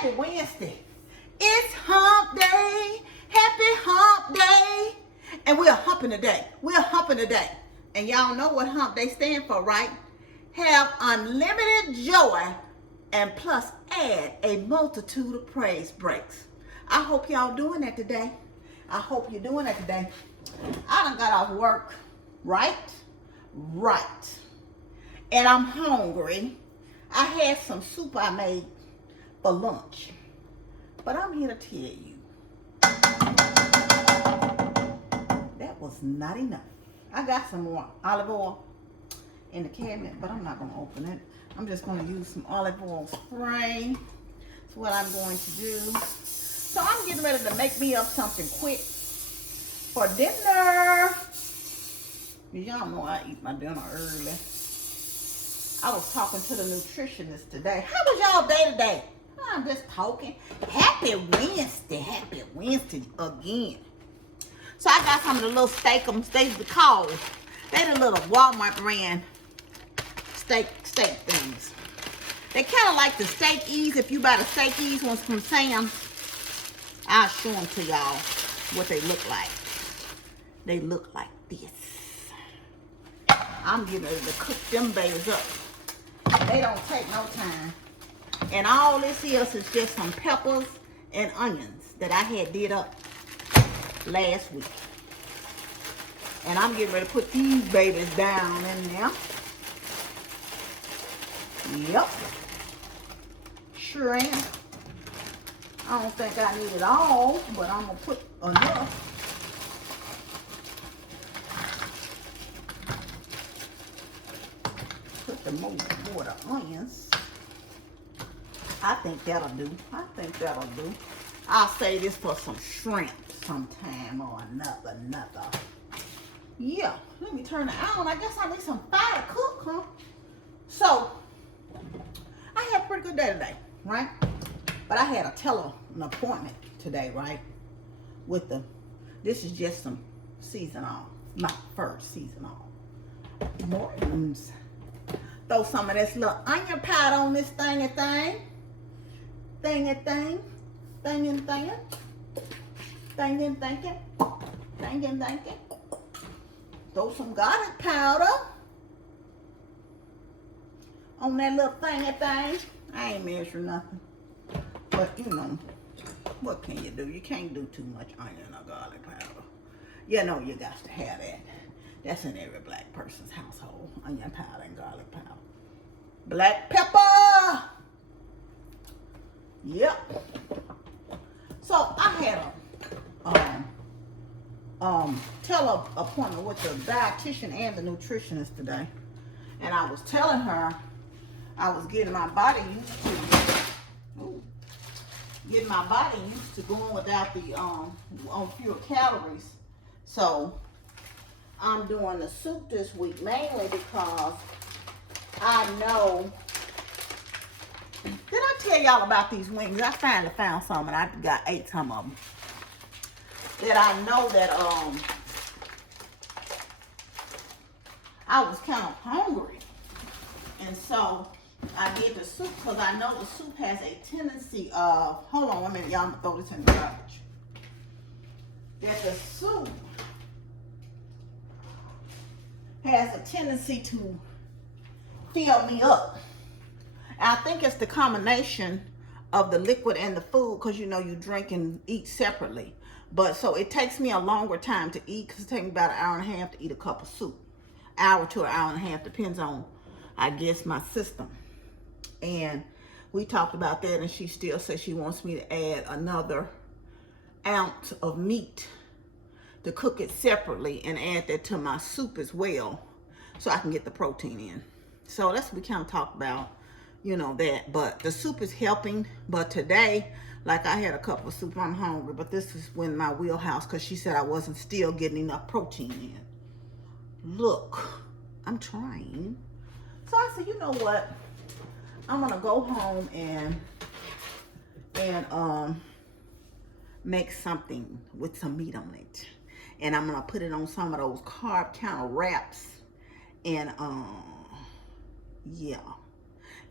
Happy Wednesday. It's hump day. Happy hump day. And we're humping today. We're humping today. And y'all know what hump day stand for, right? Have unlimited joy and plus add a multitude of praise breaks. I hope y'all doing that today. I hope you're doing that today. I done got off work, right? Right. And I'm hungry. I had some soup I made for lunch. But I'm here to tell you, that was not enough. I got some more olive oil in the cabinet, but I'm not going to open it. I'm just going to use some olive oil spray. That's what I'm going to do. So I'm getting ready to make me up something quick for dinner. Y'all know I eat my dinner early. I was talking to the nutritionist today. How was y'all day today? I'm just talking. Happy Wednesday again. So I got some of the little steakums. They the called. They the little Walmart brand steak things. They kind of like the Steakies. If you buy the Steakies ones from Sam's, I'll show them to y'all what they look like. They look like this. I'm getting ready to cook them babies up. They don't take no time. And all this is just some peppers and onions that I had did up last week. And I'm getting ready to put these babies down in there. Yep. Sure am. I don't think I need it all, but I'm going to put enough. Put the more the onions. I think that'll do. I'll save this for some shrimp sometime or another. Yeah, let me turn it on. I guess I need some fire to cook, huh? So, I had a pretty good day today, right? But I had an appointment today, right? This is just some seasonal, my first seasonal. Mortons. Throw some of this little onion powder on this thing. Throw some garlic powder on that little thing. I ain't measuring nothing. But you know, what can you do? You can't do too much onion or garlic powder. You know you got to have that. That's in every black person's household. Onion powder and garlic powder. Black pepper. Yep. So I had a appointment with the dietitian and the nutritionist today, and I was telling her I was getting my body used to going without the on fewer calories. So I'm doing the soup this week mainly because I know. Did I tell y'all about these wings? I finally found some and I ate some of them. That I know that I was kind of hungry. And so I did the soup because I know the soup has a tendency of, hold on 1 minute, y'all, I'm gonna throw this in the garbage. That the soup has a tendency to fill me up. I think it's the combination of the liquid and the food because you know you drink and eat separately. But so it takes me a longer time to eat because it takes me about an hour and a half to eat a cup of soup. Hour to an hour and a half, depends on, I guess, my system. And we talked about that and she still says she wants me to add another ounce of meat to cook it separately and add that to my soup as well so I can get the protein in. So that's what we kind of talked about. You know that, but the soup is helping. But today, like I had a cup of soup, I'm hungry, but this is when my wheelhouse, because she said I wasn't still getting enough protein in. Look, I'm trying. So I said, you know what? I'm gonna go home and make something with some meat on it, and I'm gonna put it on some of those carb counter wraps, and yeah.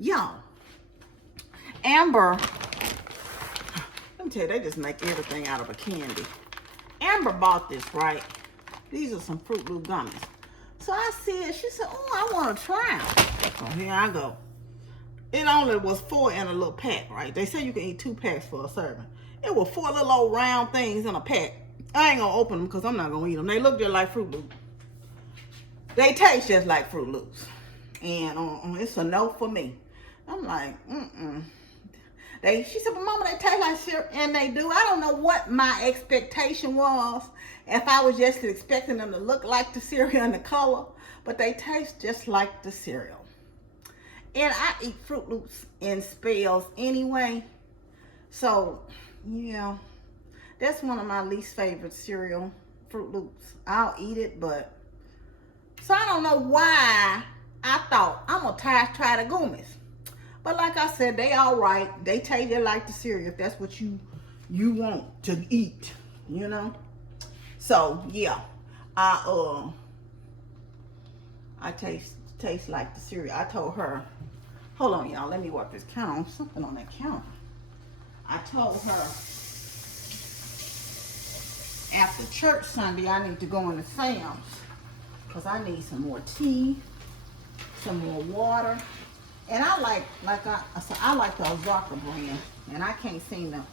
Y'all, Amber Let me tell you, they just make everything out of a candy. Amber bought this, right? These are some Fruit Loop gummies. So I see it. She said, oh, I want to try them. So here I go. It only was 4 in a little pack, right? They say you can eat 2 packs for a serving. It was 4 little old round things in a pack. I ain't going to open them because I'm not going to eat them. They look just like Fruit Loops. They taste just like Fruit Loops. And it's a no for me. I'm like, She said, but Mama, they taste like cereal. And they do. I don't know what my expectation was. If I was just expecting them to look like the cereal and the color. But they taste just like the cereal. And I eat Fruit Loops in spells anyway. So, yeah. That's one of my least favorite cereal, Fruit Loops. I'll eat it, but... So I don't know why I thought I'm going to try the Goomies. But like I said, they all right. They taste just like the cereal if that's what you want to eat, you know. So yeah, I taste like the cereal. I told her, hold on, y'all. Let me work this count. Something on that counter. I told her after church Sunday I need to go into Sam's because I need some more tea, some more water. And I like the Ozarka brand, and I can't seem to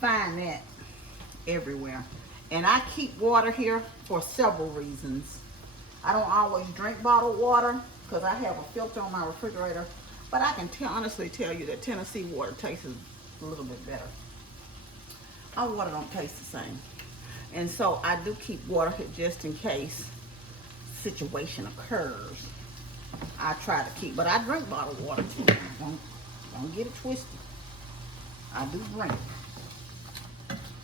find that everywhere. And I keep water here for several reasons. I don't always drink bottled water because I have a filter on my refrigerator, but I can honestly tell you that Tennessee water tastes a little bit better. Our water don't taste the same. And so I do keep water here just in case situation occurs. I try to keep, but I drink bottled water too. Don't get it twisted. I do drink.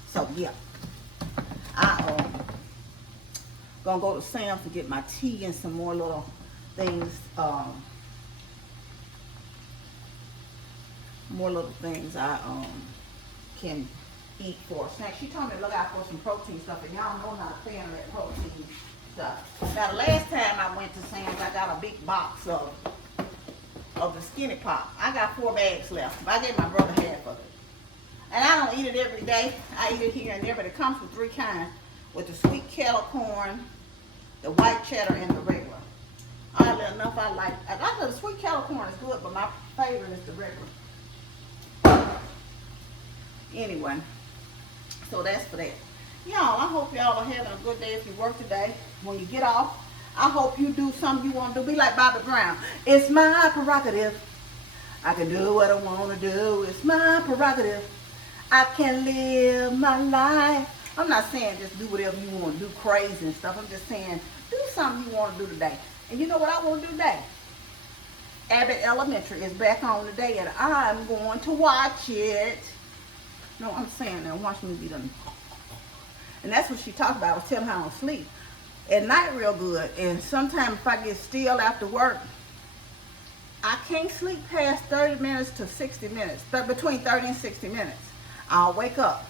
So yeah, I gonna go to Sam's to get my tea and some more little things. More little things I can eat for a snack. She told me to look out for some protein stuff, and y'all know I'm not a fan of that protein stuff. Now the last time I went to Sam's, I got a big box of the Skinny Pop. I got 4 bags left. I gave my brother half of it. And I don't eat it every day. I eat it here and there, but it comes with 3 kinds. With the sweet kettle corn, the white cheddar, and the regular. Oddly enough, I like the sweet kettle corn is good, but my favorite is the regular. Anyway, so that's for that. Y'all, I hope y'all are having a good day if you work today. When you get off, I hope you do something you want to do. Be like Bobby Brown. It's my prerogative. I can do what I want to do. It's my prerogative. I can live my life. I'm not saying just do whatever you want to do, crazy and stuff. I'm just saying do something you want to do today. And you know what I want to do today? Abbott Elementary is back on today, and I'm going to watch it. No, I'm saying now, watch me be done. And that's what she talked about. I was telling her I don't sleep at night real good. And sometimes if I get still after work, I can't sleep past 30 minutes to 60 minutes. But between 30 and 60 minutes, I'll wake up.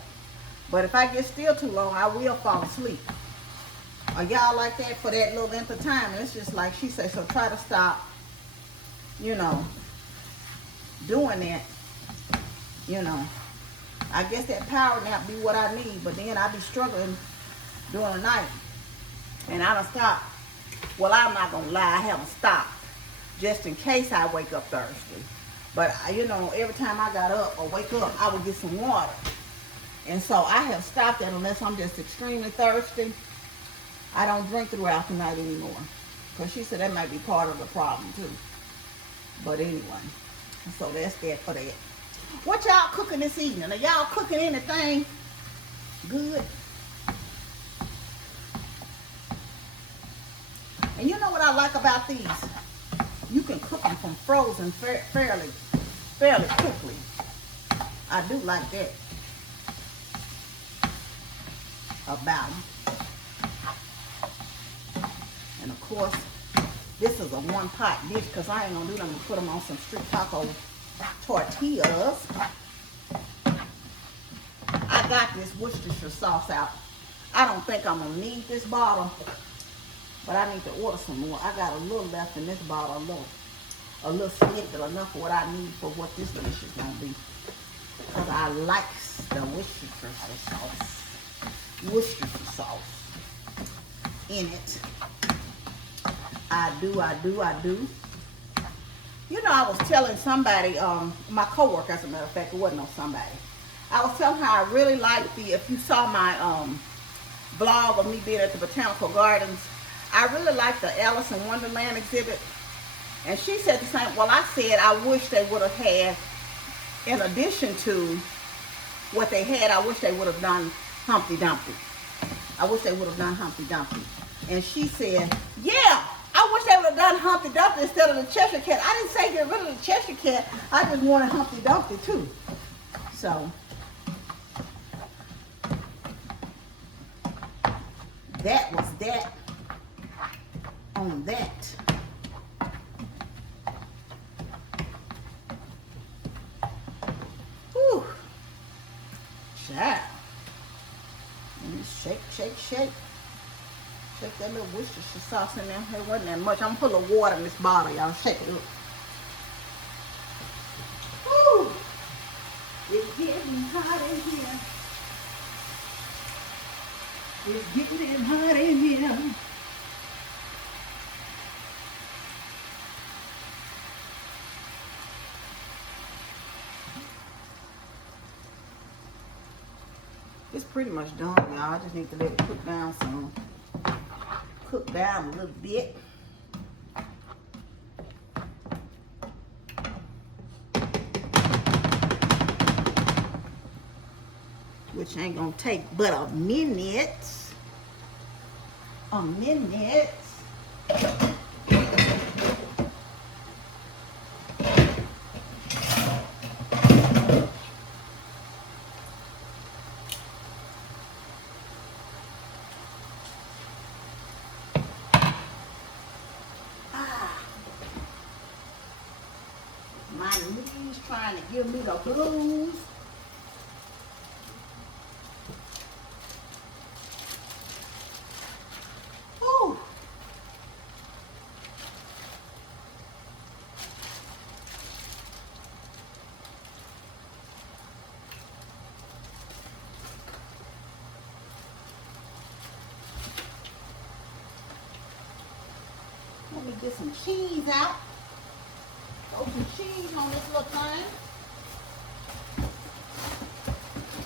But if I get still too long, I will fall asleep. Are y'all like that for that little length of time? And it's just like she said, so try to stop, you know, doing that, you know. I guess that power nap be what I need, but then I be struggling during the night. And I don't stop. Well, I'm not going to lie, I haven't stopped. Just in case I wake up thirsty. But, you know, every time I got up or wake up, I would get some water. And so I have stopped that unless I'm just extremely thirsty. I don't drink throughout the night anymore. Because she said that might be part of the problem too. But anyway, so that's that for that. What y'all cooking this evening? Are y'all cooking anything good? And you know what I like about these? You can cook them from frozen fairly quickly. I do like that about them. And of course, this is a one-pot dish because I ain't gonna do them and put them on some street taco tortillas. I got this Worcestershire sauce out. I don't think I'm gonna need this bottle, but I need to order some more. I got a little left in this bottle, a little snippet, enough for what I need for what this dish is gonna be. because I like the Worcestershire sauce in it. I do. You know, I was telling somebody, my coworker, as a matter of fact, it wasn't no somebody. I was telling her I really like if you saw my blog of me being at the Botanical Gardens, I really like the Alice in Wonderland exhibit. And she said the same. Well, I said I wish they would have had, in addition to what they had, I wish they would have done Humpty Dumpty. I wish they would have done Humpty Dumpty. And she said, yeah, I wish they would have done Humpty Dumpty instead of the Cheshire Cat. I didn't say get rid of the Cheshire Cat. I just wanted Humpty Dumpty too. So that was that on that. Whew. Child. Shake. Shake that little Worcestershire sauce in there. It wasn't that much. I'm gonna put a little water in this bottle, y'all. Shake it up. Whew. It's getting hot in here. It's getting hot in here. It's pretty much done, y'all. I just need to let it cook down some. Cook down a little bit. Which ain't gonna take but a minute. A minute. My knees trying to give me the blues. Ooh. Let me get some cheese out. Throw some cheese on this little thing.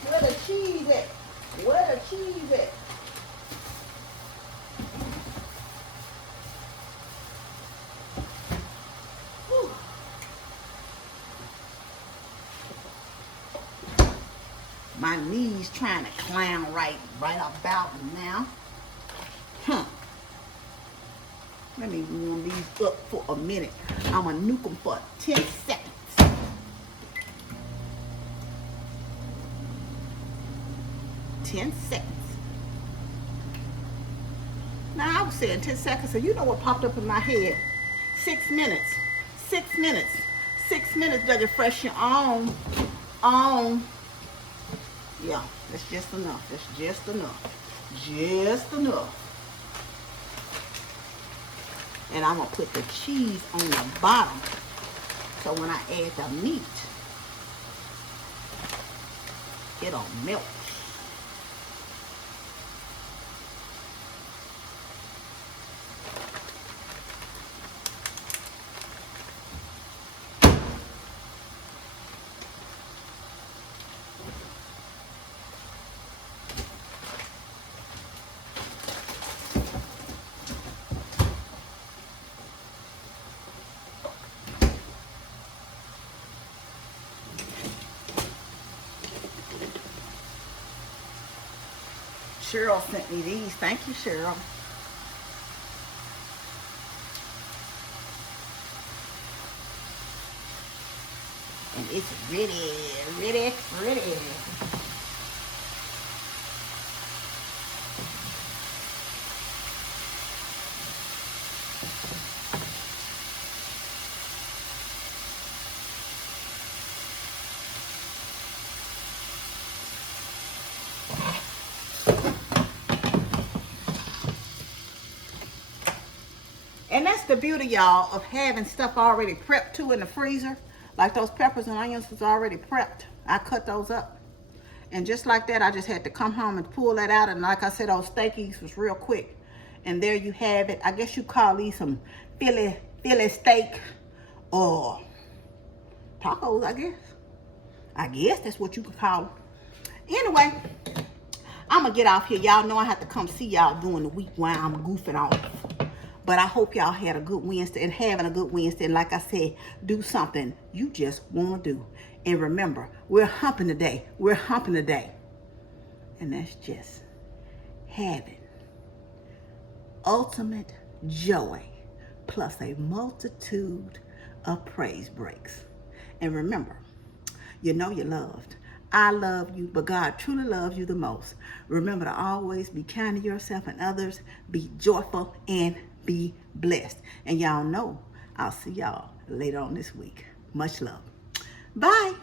Where the cheese at? Where the cheese at? Whew. My knees trying to clown right about now. Let me warm these up for a minute. I'm gonna nuke them for 10 seconds. Now I was saying 10 seconds, so you know what popped up in my head? 6 minutes. 6 minutes. 6 minutes does it freshen on. Yeah, that's just enough. That's just enough. Just enough. And I'm gonna put the cheese on the bottom, so when I add the meat, it'll melt. Cheryl sent me these. Thank you, Cheryl. And it's ready. And that's the beauty, y'all, of having stuff already prepped too in the freezer. Like those peppers and onions was already prepped. I cut those up. And just like that, I just had to come home and pull that out. And like I said, those steakies was real quick. And there you have it. I guess you call these some Philly steak or tacos, I guess. I guess that's what you could call them. Anyway, I'm going to get off here. Y'all know I have to come see y'all during the week while I'm goofing off. But I hope y'all had a good Wednesday and having a good Wednesday. And like I said, do something you just want to do. And remember, we're humping today. We're humping today. And that's just having ultimate joy plus a multitude of praise breaks. And remember, you know you're loved. I love you, but God truly loves you the most. Remember to always be kind to yourself and others. Be joyful and be blessed. And y'all know I'll see y'all later on this week. Much love. Bye.